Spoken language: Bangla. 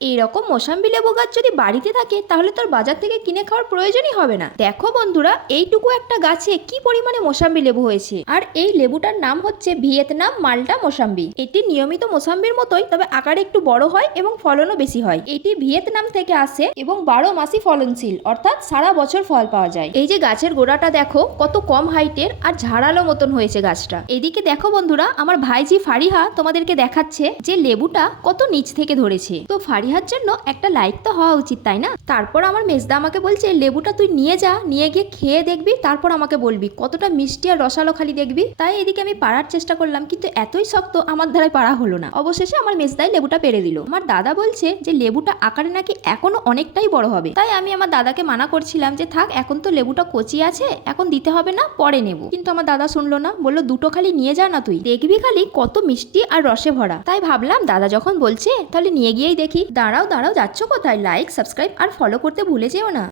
এইরকম মোসাম্বি লেবু গাছ যদি বাড়িতে থাকে, তাহলে তোর বাজার থেকে কিনে খাওয়ার প্রয়োজনই হবে না। দেখো বন্ধুরা, এইটুকু একটা গাছে কি পরিমাণে মোসাম্বি লেবু হয়েছে। আর এই লেবুটার নাম হচ্ছে ভিয়েতনাম মাল্টা মোসাম্বি। এটি নিয়মিত মোসাম্বির মতোই, তবে আকারে একটু বড় হয় এবং ফলনও বেশি হয়। এটি ভিয়েতনাম থেকে আসে এবং বারো মাসই ফলনশীল, অর্থাৎ সারা বছর ফল পাওয়া যায়। এই যে গাছের গোড়াটা দেখো, কত কম হাইটের আর ঝাড়ালো মতন হয়েছে গাছটা। এদিকে দেখো বন্ধুরা, আমার ভাইজি ফারিহা তোমাদেরকে দেখাচ্ছে যে লেবুটা কত নিচ থেকে ধরেছে। তো ফারিহার জন্য একটা লাইক তো হওয়া উচিত, তাই না? তারপর আমার মেজদা আমাকে বলছে, লেবুটা তুই নিয়ে যা, নিয়ে গিয়ে খেয়ে দেখবি, তারপর আমাকে বলবি। কতটা মিষ্টি আর রসালো খালি দেখবি। তাই এদিকে আমি পাড়ার চেষ্টা করলাম, কিন্তু এতই শক্ত আমার দ্বারাই পাড়া হলো না। অবশেষে আমার মেজদাই লেবুটা পেরে দিল। আমার দাদা বলছে যে, লেবুটা আকারে নাকি এখনও অনেকটাই বড় হবে। তাই আমি আমার দাদাকে মানা করছিলাম যে, থাক, এখন তো লেবুটা কচি আছে, এখন দিতে হবে না, পরে নেব। কিন্তু আমার দাদা শুনলো না, বলল, দুটো খালি নিয়ে যা না তুই, দেখবি খালি কত মিষ্টি আর রসে ভরা। তাই ভাবলাম, দাদা যখন বলছে, তাহলে নিয়ে গিয়েই দেখি। দাঁড়াও দাঁড়াও যাচ্ছ কোথায়? লাইক সাবস্ক্রাইব আর ফলো করতে ভুলে যেও না।